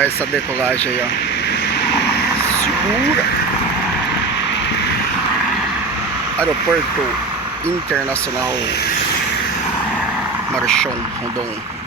Olha essa decolagem aí, ó. Segura. Aeroporto Internacional Marchão Rondon.